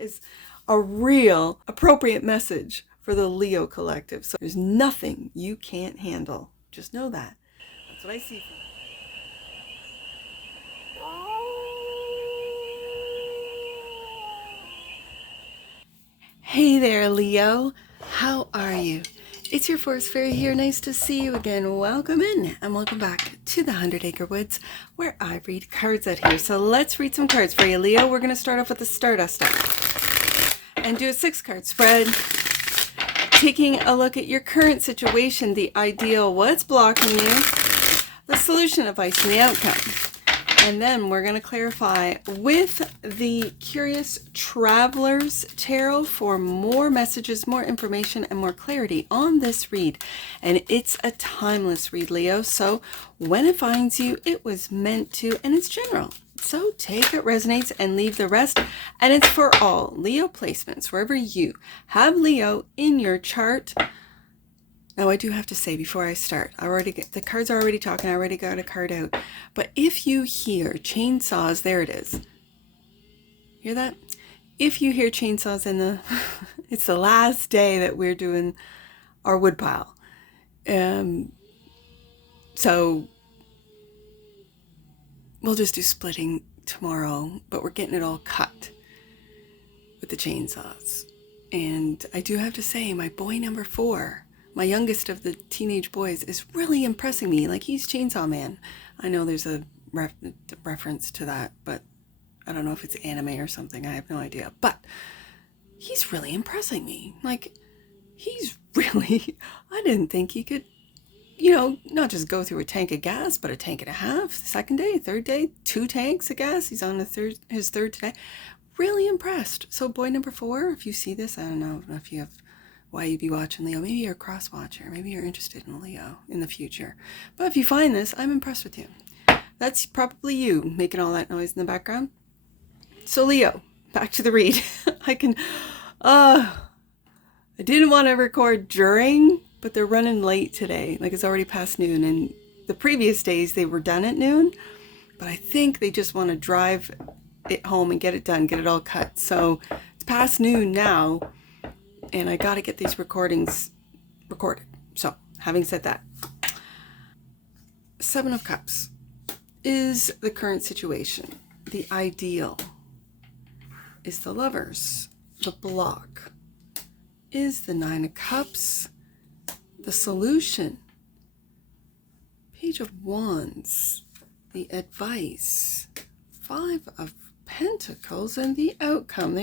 is a real appropriate message for the Leo collective. So there's nothing you can't handle. Just know that. That's what I see from it. Hey there, Leo. How are you? It's your Forest Fairy here. Nice to see you again. Welcome in and welcome back to the 100 Acre Woods where I read cards out here. So let's read some cards for you, Leo. We're going to start off with the Stardust deck and do a 6-card spread, taking a look at your current situation, the ideal, what's blocking you, the solution, advice, and the outcome. And then we're going to clarify with the Curious Travelers Tarot for more messages, more information, and more clarity on this read. And it's a timeless read, Leo. So when it finds you, it was meant to, and it's general. So take it resonates and leave the rest. And it's for all Leo placements, wherever you have Leo in your chart. Now, I do have to say before I start, the cards are already talking, I already got a card out. But if you hear chainsaws, there it is. Hear that? If you hear chainsaws it's the last day that we're doing our woodpile. So we'll just do splitting tomorrow, but we're getting it all cut with the chainsaws. And I do have to say, my boy number 4, my youngest of the teenage boys, is really impressing me. Like, he's Chainsaw Man. I know there's a reference to that, but I don't know if it's anime or something. I have no idea. But he's really impressing me. Like, he's really... I didn't think he could, not just go through a tank of gas, but a tank and a half. Second day, third day, 2 tanks of gas. He's on his third today. Really impressed. So boy number 4, if you see this, I don't know if you have... why you'd be watching Leo. Maybe you're a cross watcher. Maybe you're interested in Leo in the future. But if you find this, I'm impressed with you. That's probably you making all that noise in the background. So Leo, back to the read. I didn't want to record during, but they're running late today. Like, it's already past noon, and the previous days they were done at noon, but I think they just want to drive it home and get it done, get it all cut. So it's past noon now, and I got to get these recordings recorded. So, having said that, 7 of Cups is the current situation. The ideal is the Lovers. The block is the 9 of Cups. The solution, Page of Wands. The advice, 5 of Pentacles. And the outcome,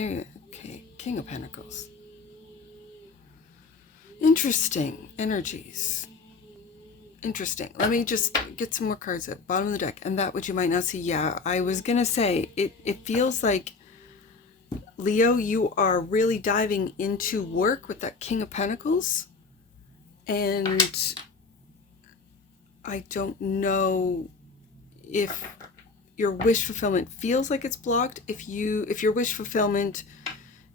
okay, King of Pentacles. Interesting energies. Interesting. Let me just get some more cards at the bottom of the deck. And that which you might not see. Yeah, I was going to say, it feels like, Leo, you are really diving into work with that King of Pentacles. And I don't know if your wish fulfillment feels like it's blocked. If your wish fulfillment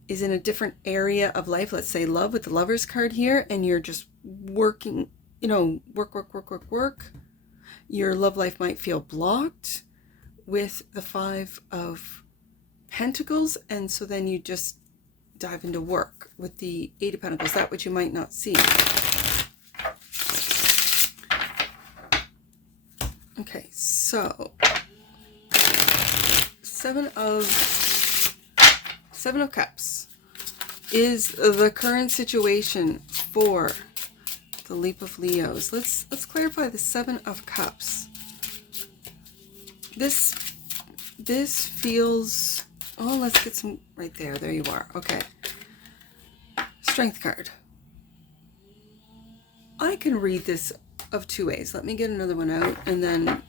is in a different area of life, let's say love with the Lovers card here, and you're just working, work, your love life might feel blocked with the 5 of Pentacles, and so then you just dive into work with the 8 of Pentacles, that which you might not see. Okay, so 7 of Cups is the current situation for the Leap of Leos. Let's clarify the 7 of Cups. This feels... Oh, let's get some... Right there. There you are. Okay. Strength card. I can read this of 2 ways. Let me get another one out, and then...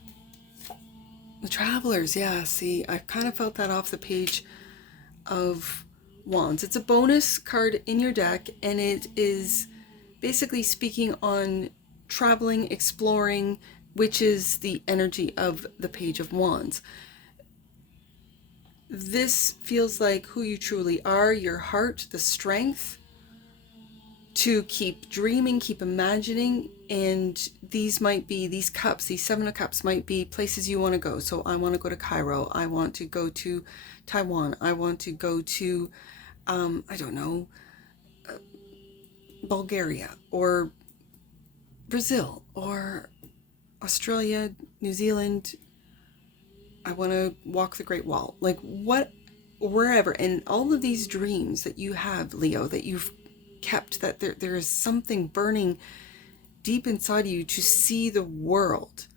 The Travelers. Yeah, see, I kind of felt that off the Page of Wands. It's a bonus card in your deck, and it is basically speaking on traveling, exploring, which is the energy of the Page of Wands. This feels like who you truly are, your heart, the strength to keep dreaming, keep imagining, and these cups, these 7 of Cups might be places you want to go. So I want to go to Cairo, I want to go to Taiwan, I want to go to I don't know, Bulgaria or Brazil or Australia, New Zealand. I want to walk the Great Wall. Like what, wherever. And all of these dreams that you have, Leo, that you've kept, that there is something burning deep inside of you to see the world.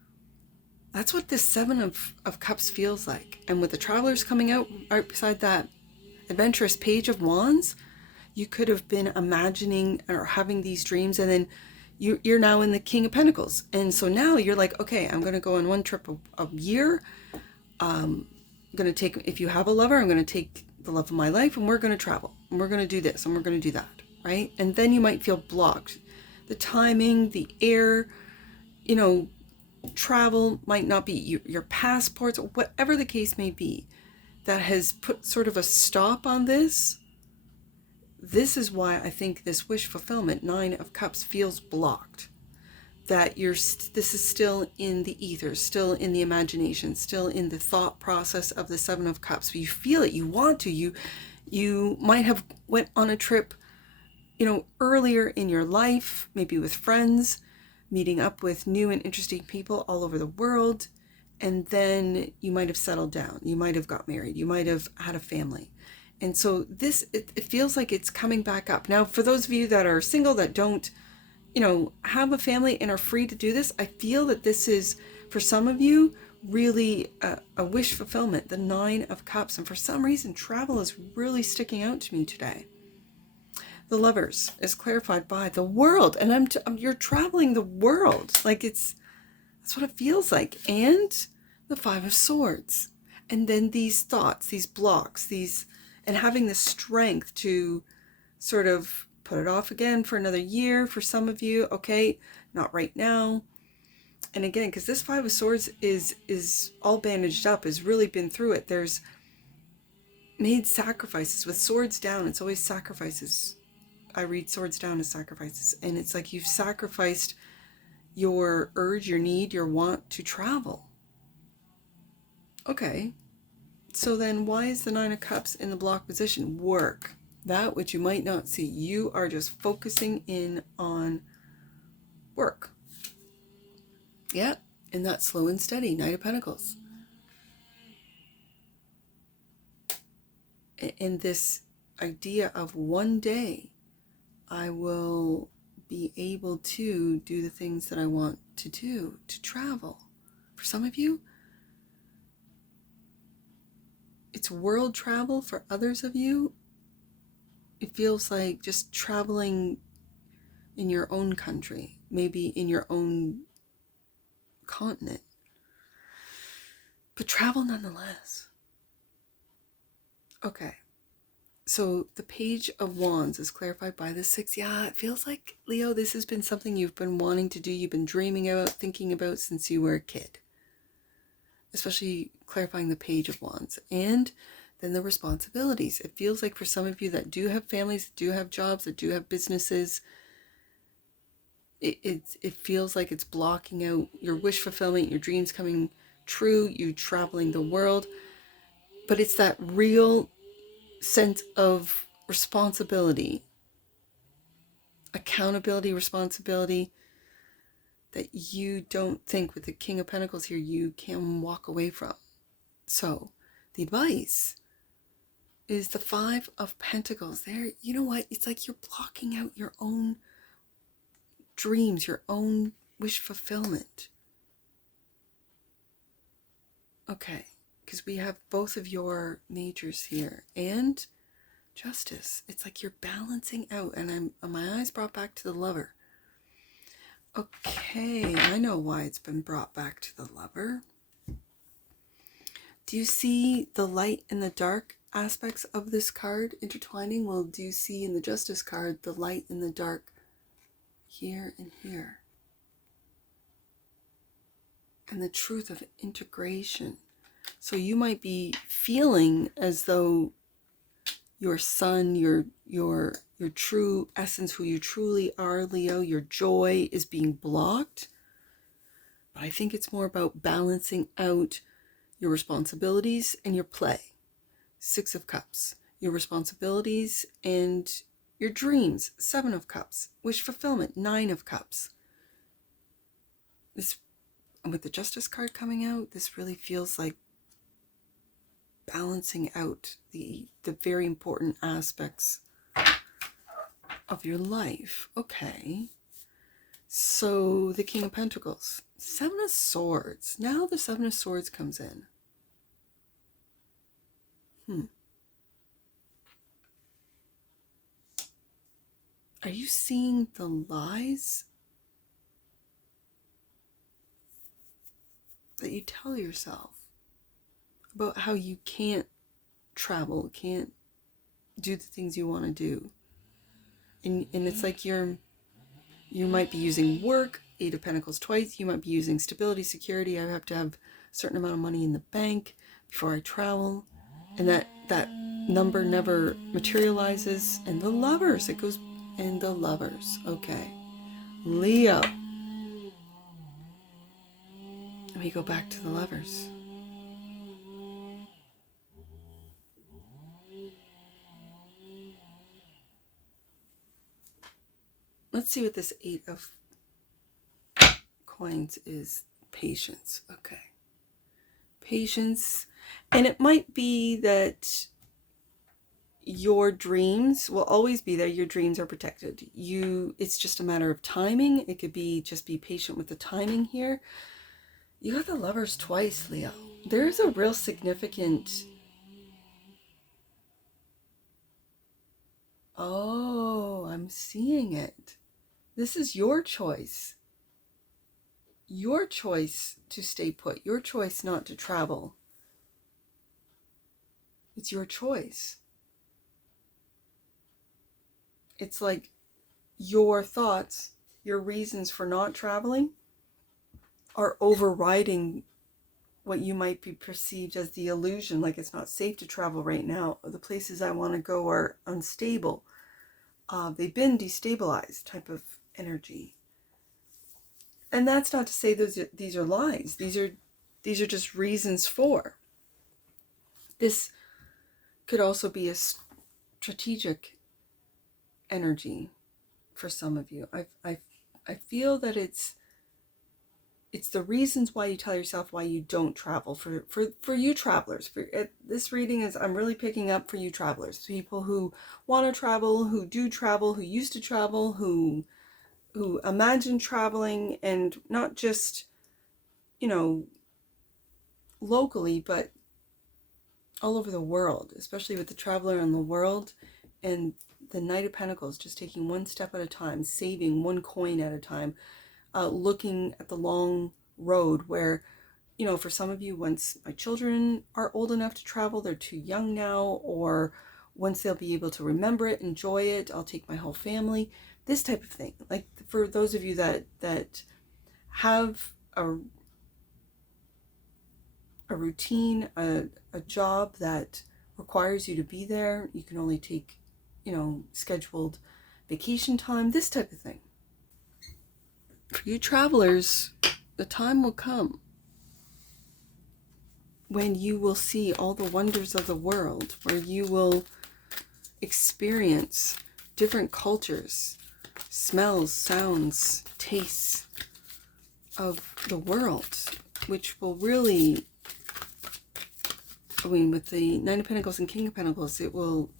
That's what this Seven of Cups feels like. And with the Travelers coming out right beside that adventurous Page of Wands, you could have been imagining or having these dreams, and then you're now in the King of Pentacles. And so now you're like, okay, I'm going to go on one trip a year. I'm going to take, if you have a lover, I'm going to take the love of my life and we're going to travel and we're going to do this and we're going to do that, right? And then you might feel blocked. The timing, the air, travel might not be your passports, or whatever the case may be, that has put sort of a stop on this. This is why I think this wish fulfillment, 9 of Cups, feels blocked. That this is still in the ether, still in the imagination, still in the thought process of the 7 of Cups. You feel it, you want to, you might have went on a trip, earlier in your life, maybe with friends, meeting up with new and interesting people all over the world, and then you might have settled down, you might have got married, you might have had a family. And so this, it feels like it's coming back up. Now, for those of you that are single, that don't, have a family and are free to do this, I feel that this is, for some of you, really a wish fulfillment, the 9 of Cups. And for some reason, travel is really sticking out to me today. The Lovers is clarified by the world, and you're traveling the world. Like that's what it feels like. And the 5 of Swords. And then these thoughts, these blocks, and having the strength to sort of put it off again for another year for some of you. Okay, not right now. And again, because this 5 of Swords is all bandaged up, has really been through it. There's made sacrifices. With swords down, it's always sacrifices. I read swords down as sacrifices. And it's like you've sacrificed your urge, your need, your want to travel. Okay. So then why is the 9 of Cups in the block position? Work. That which you might not see. You are just focusing in on work. Yeah. And that's slow and steady. Knight of Pentacles. And this idea of one day I will be able to do the things that I want to do, to travel. For some of you, it's world travel. For others of you, it feels like just traveling in your own country, maybe in your own continent, but travel nonetheless. Okay, so the Page of Wands is clarified by the 6. Yeah, it feels like, Leo, this has been something you've been wanting to do, you've been dreaming about, thinking about since you were a kid. Especially clarifying the Page of Wands. And then the responsibilities. It feels like for some of you that do have families, that do have jobs, that do have businesses, it feels like it's blocking out your wish fulfillment, your dreams coming true, you traveling the world. But it's that real sense of responsibility, accountability, responsibility, that you don't think with the King of Pentacles here you can walk away from. So the advice is the 5 of Pentacles. There, you know what? It's like you're blocking out your own dreams, your own wish fulfillment. Okay, because we have both of your majors here. And Justice. It's like you're balancing out. And my eyes brought back to the Lover. Okay, I know why it's been brought back to the Lover. Do you see the light and the dark aspects of this card intertwining? Well, do you see in the Justice card the light and the dark here and here? And the truth of integration. So you might be feeling as though your sun, your true essence, who you truly are, Leo, your joy is being blocked. But I think it's more about balancing out your responsibilities and your play. 6 of Cups. your responsibilities, and your dreams. 7 of Cups. Wish fulfillment. 9 of Cups. This, with the Justice card coming out, this really feels like balancing out the very important aspects of your life. Okay. So the King of Pentacles. 7 of Swords. Now the 7 of Swords comes in. Are you seeing the lies that you tell yourself about how you can't travel, can't do the things you want to do? And it's like you might be using work, 8 of Pentacles twice. You might be using stability, security. I have to have a certain amount of money in the bank before I travel. And that number never materializes. And the Lovers, it goes, and the Lovers. Okay. Leo. And we go back to the Lovers. Let's see what this 8 of Coins is. Patience. Okay. Patience. And it might be that your dreams will always be there. Your dreams are protected. It's just a matter of timing. It could be just be patient with the timing here. You got the Lovers twice, Leo. There's a real significant... Oh, I'm seeing it. This is your choice. Your choice to stay put. Your choice not to travel. It's your choice. It's like your thoughts, your reasons for not traveling are overriding what you might be perceived as the illusion, like it's not safe to travel right now. The places I want to go are unstable. They've been destabilized type of energy. And that's not to say these are lies. These are just reasons for. This could also be a strategic energy for some of you. I feel that it's the reasons why you tell yourself why you don't travel. For you travelers, this reading is, I'm really picking up for you travelers, people who want to travel, who do travel, who used to travel, who imagine traveling, and not just, locally, but all over the world, especially with the Traveler in the World and the Knight of Pentacles, just taking one step at a time, saving one coin at a time, looking at the long road where, for some of you, once my children are old enough to travel, they're too young now, or once they'll be able to remember it, enjoy it, I'll take my whole family, this type of thing. Like for those of you that have a routine, a job that requires you to be there, you can only take, scheduled vacation time, this type of thing. For you travelers, the time will come when you will see all the wonders of the world, where you will experience different cultures, smells, sounds, tastes of the world, which will really, with the Nine of Pentacles and King of Pentacles, it will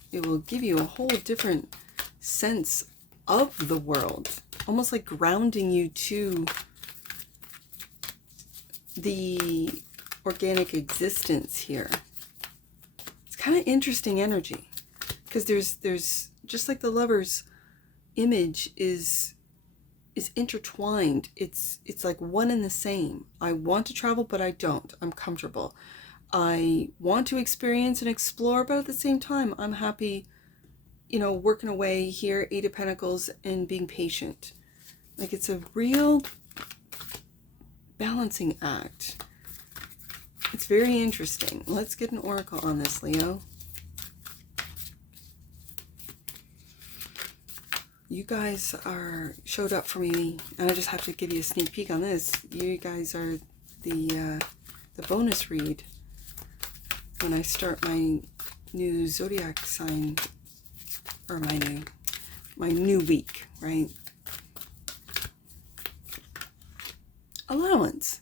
give you a whole different sense of the world, almost like grounding you to the organic existence here. It's kind of interesting energy, because there's just like the Lover's image is intertwined. It's like one and the same. I want to travel, but I don't. I'm comfortable. I want to experience and explore, but at the same time, I'm happy, working away here, 8 of Pentacles, and being patient. Like it's a real balancing act. It's very interesting. Let's get an oracle on this, Leo. You guys showed up for me, and I just have to give you a sneak peek on this. You guys are the bonus read when I start my new zodiac sign, or my new week, right? Allowance.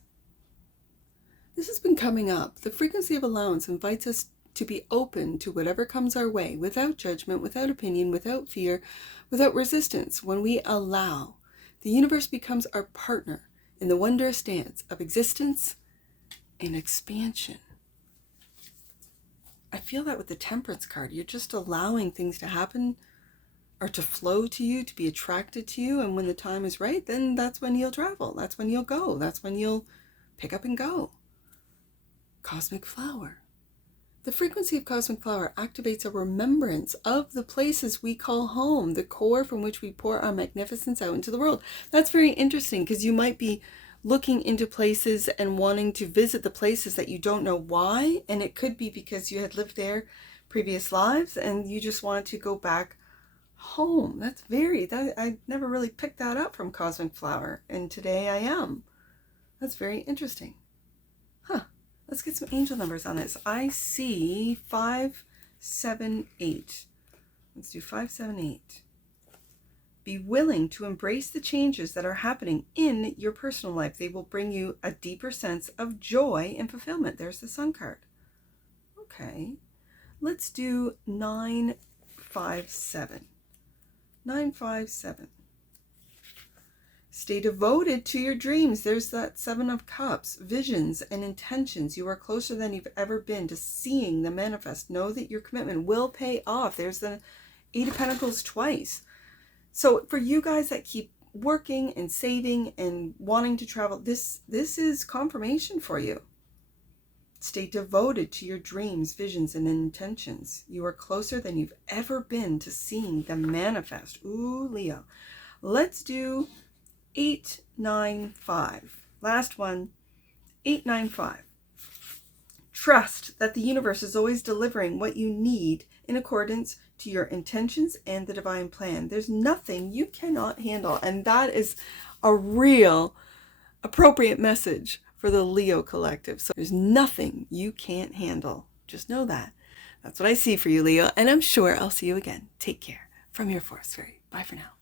This has been coming up. The frequency of allowance invites us to be open to whatever comes our way, without judgment, without opinion, without fear, without resistance. When we allow, the universe becomes our partner in the wondrous dance of existence and expansion. I feel that with the Temperance card. You're just allowing things to happen or to flow to you, to be attracted to you. And when the time is right, then that's when you'll travel. That's when you'll go. That's when you'll pick up and go. Cosmic flower. The frequency of cosmic flower activates a remembrance of the places we call home, the core from which we pour our magnificence out into the world. That's very interesting, because you might be looking into places and wanting to visit the places that you don't know why. And it could be because you had lived there previous lives and you just wanted to go back home. I never really picked that up from cosmic flower. And today I am. That's very interesting. Let's get some angel numbers on this. I see 578. Let's do 578. Be willing to embrace the changes that are happening in your personal life. They will bring you a deeper sense of joy and fulfillment. There's the Sun card. Okay. Let's do 957. 957. Stay devoted to your dreams. There's that Seven of Cups, visions and intentions. You are closer than you've ever been to seeing them manifest. Know that your commitment will pay off. There's the Eight of Pentacles twice. So for you guys that keep working and saving and wanting to travel, this is confirmation for you. Stay devoted to your dreams, visions, and intentions. You are closer than you've ever been to seeing them manifest. Ooh, Leo. Let's do 895. Last one, 895. Trust that the universe is always delivering what you need in accordance to your intentions and the divine plan. There's nothing you cannot handle. And that is a real appropriate message for the Leo collective. So there's nothing you can't handle. Just know that. That's what I see for you, Leo. And I'm sure I'll see you again. Take care. From your Forest Fairy. Bye for now.